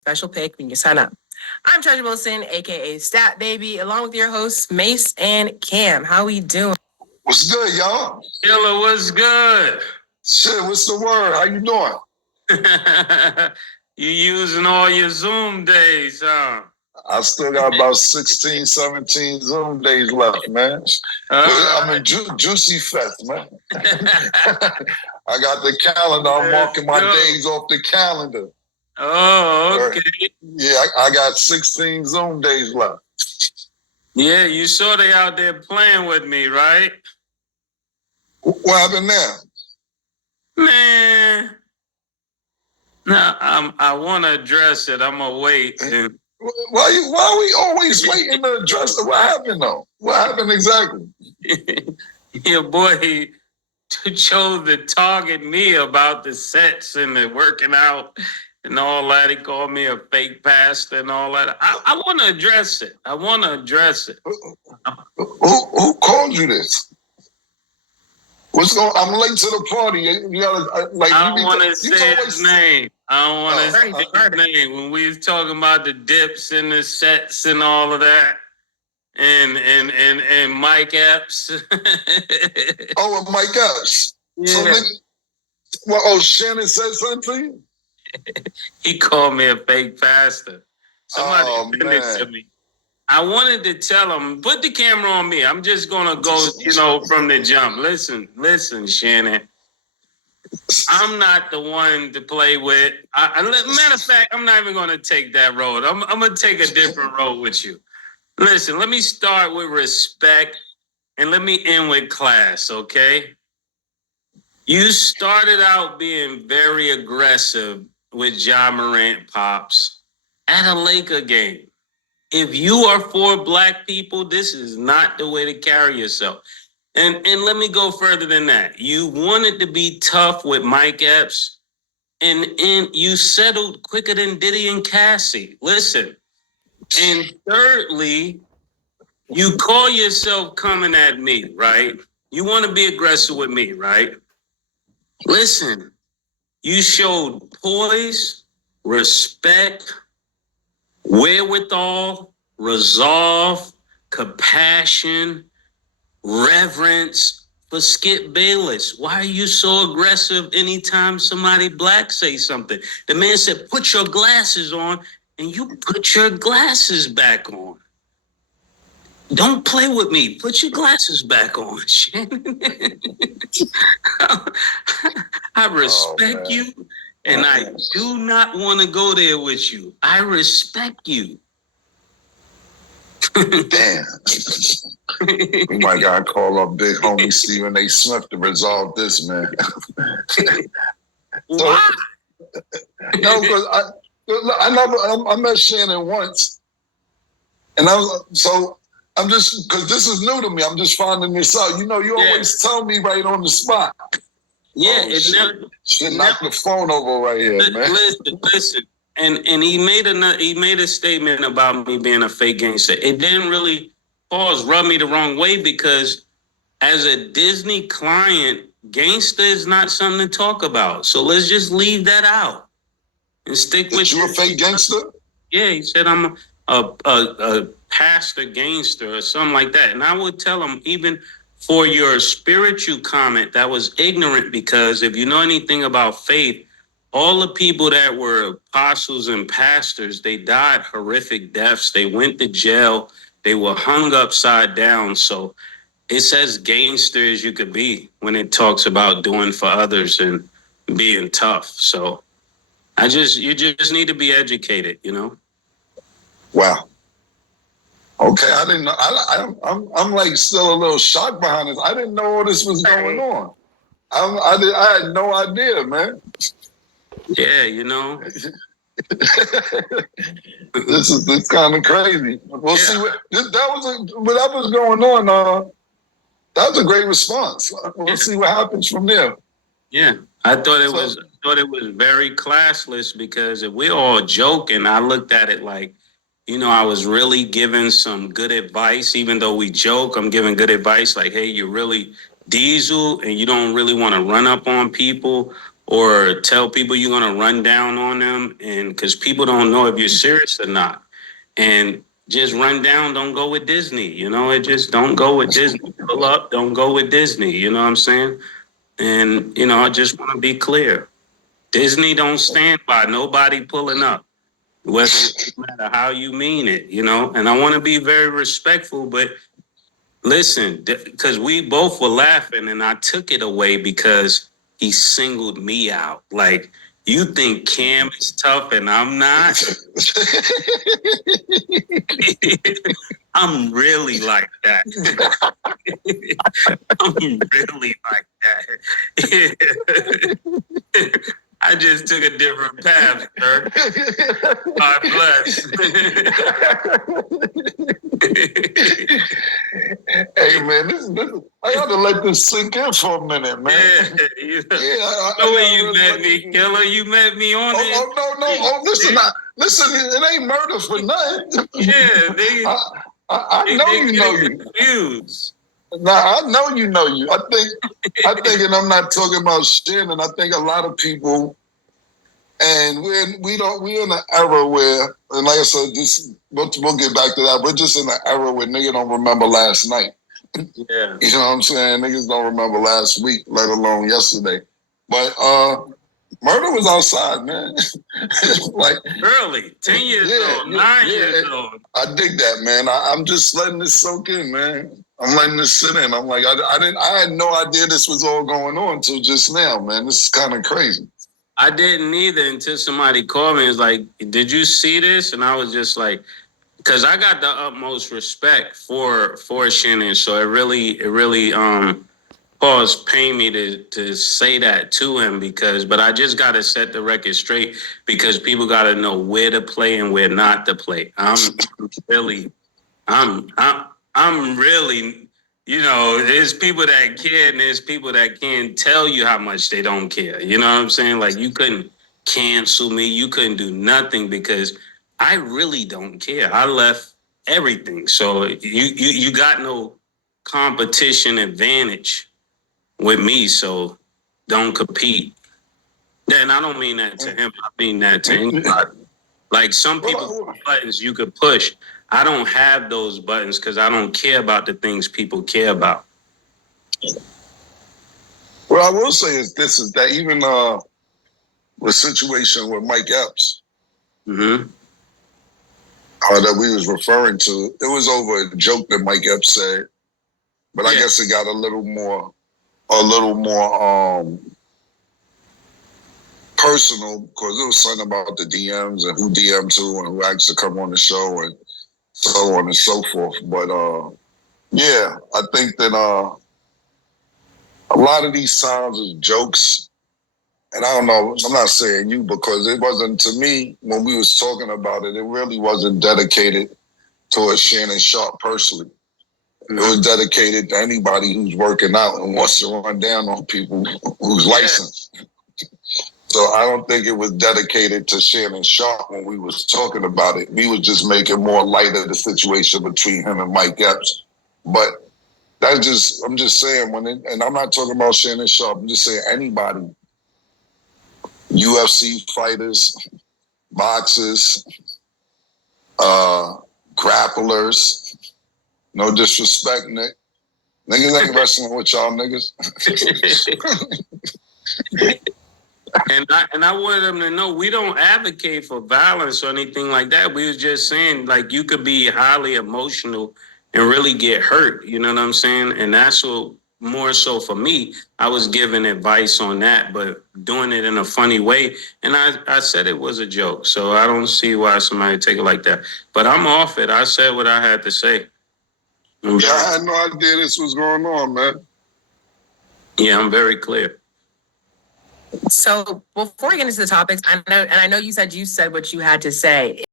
special pick when you sign up. I'm Treasure Wilson, aka Stat Baby, along with your hosts Mase and Cam. How we doing? What's good, y'all? Killer, what's good? Shit, what's the word? How you doing? You using all your Zoom days, huh? I still got about 16, 17 Zoom days left, man. I'm in Juicy Fest, man. I got the calendar. I'm marking my days off the calendar. Oh, okay. Yeah, I got 16 Zoom days left. Yeah, you saw they out there playing with me, right? What happened there? Man, no, I want to address it. I'm gonna wait. Why are we always waiting to address it? What happened though? What happened exactly? Your boy chose to target me about the sets and the working out and all that. He called me a fake pastor and all that. I want to address it. Who called you this? What's going? I'm late to the party. You gotta like. I don't want to say his name. I don't want to say his name. When we was talking about the dips and the sets and all of that, and Mike Epps. Oh, and Mike Epps. Yeah. So, Shannon said something to you? He called me a fake pastor. Somebody sent it to me. I wanted to tell him, put the camera on me. I'm just going to go, from the jump. Listen, Shannon. I'm not the one to play with. Matter of fact, I'm not even going to take that road. I'm going to take a different road with you. Listen, let me start with respect and let me end with class, okay? You started out being very aggressive with Ja Morant Pops at a Laker game. If you are for black people, this is not the way to carry yourself. And let me go further than that. You wanted to be tough with Mike Epps, and you settled quicker than Diddy and Cassie. Listen. And thirdly, you call yourself coming at me, right? You want to be aggressive with me, right? Listen, you showed poise, respect, wherewithal, resolve, compassion, reverence for Skip Bayless. Why are you so aggressive anytime somebody black say something? The man said, put your glasses on, and you put your glasses back on. Don't play with me. Put your glasses back on, Shannon. I respect you, and I do not want to go there with you. I respect you. Damn. We might gotta call up big homie Stephen A. Smith to resolve this, man. Why? No, because I met Shannon once, and I'm just, because this is new to me. I'm just finding this out. You always tell me right on the spot. Yeah, shit, knock the phone over right here, man. Listen. And he made a statement about me being a fake gangster. It didn't really rub me the wrong way because as a Disney client, gangster is not something to talk about. So let's just leave that out and stick with you. A fake gangster? Yeah, he said I'm a pastor gangster or something like that. And I would tell him, even for your spiritual comment, that was ignorant, because if you know anything about faith, all the people that were apostles and pastors, they died horrific deaths. They went to jail. They were hung upside down. So it's as gangster as you could be when it talks about doing for others and being tough. So you just need to be educated, Wow. Okay, I didn't know. I'm like still a little shocked behind this. I didn't know all this was going on. I had no idea, man. Yeah, This is kind of crazy. We'll see whatever's going on. That was a great response. We'll see what happens from there. Yeah, I thought it was very classless, because if we're all joking, I looked at it like, I was really giving some good advice. Even though we joke, I'm giving good advice. Like, hey, you're really diesel and you don't really want to run up on people, or tell people you're going to run down on them, and because people don't know if you're serious or not. And just run down, don't go with Disney. It just don't go with Disney. Pull up, don't go with Disney. You know what I'm saying? And, I just want to be clear. Disney don't stand by nobody pulling up, whether no matter how you mean it, and I want to be very respectful, but listen, because we both were laughing and I took it away because he singled me out. Like, you think Cam is tough and I'm not? I'm really like that. I'm really like that. I just took a different path, sir. God bless. Hey, man, this I got to let this sink in for a minute, man. Yeah, the way you met me, Killer. You met me on it. Oh, listen, it ain't murder for nothing. Yeah, I know you know you. Confused. Nah, I know you know you. I think, and I'm not talking about Shannon. I think a lot of people, and we're in an era where, and like I said, we'll get back to that. We're just in an era where niggas don't remember last night. Yeah, you know what I'm saying? Niggas don't remember last week, let alone yesterday. But murder was outside, man. Like early, 10 years old, 9 years old. I dig that, man. I'm just letting this soak in, man. I'm letting this sit in. I'm like, I had no idea this was all going on until just now, man. This is kind of crazy. I didn't either until somebody called me and was like, did you see this? And I was just like, because I got the utmost respect for Shannon. So it really pain me to say that to him but I just got to set the record straight because people got to know where to play and where not to play. I'm really, there's people that care and there's people that can't tell you how much they don't care. You know what I'm saying? Like, you couldn't cancel me. You couldn't do nothing because I really don't care. I left everything. So you got no competition advantage with me. So don't compete. And I don't mean that to him. I mean that to anybody. Like, some people buttons you could push. I don't have those buttons because I don't care about the things people care about. What I will say is that even the situation with Mike Epps, that we was referring to, it was over a joke that Mike Epps said, but I guess it got a little more personal because it was something about the DMs and who DM'd to and who asked to come on the show and so on and so forth. But I think that a lot of these times is jokes. And I don't know, I'm not saying you because it wasn't, to me, when we was talking about it, it really wasn't dedicated towards Shannon Sharpe personally. It was dedicated to anybody who's working out and wants to run down on people who's licensed. So I don't think it was dedicated to Shannon Sharpe when we was talking about it. We was just making more light of the situation between him and Mike Epps. But I'm just saying, and I'm not talking about Shannon Sharpe, I'm just saying anybody, UFC fighters, boxers, grapplers, no disrespect, Nick. Niggas ain't wrestling with y'all niggas. And I wanted them to know we don't advocate for violence or anything like that. We was just saying, like, you could be highly emotional and really get hurt. You know what I'm saying? And that's what, more so for me, I was giving advice on that, but doing it in a funny way. And I said it was a joke. So I don't see why somebody take it like that. But I'm off it. I said what I had to say. I had no idea this was going on, man. Yeah, I'm very clear. So before we get into the topics, I know you said what you had to say.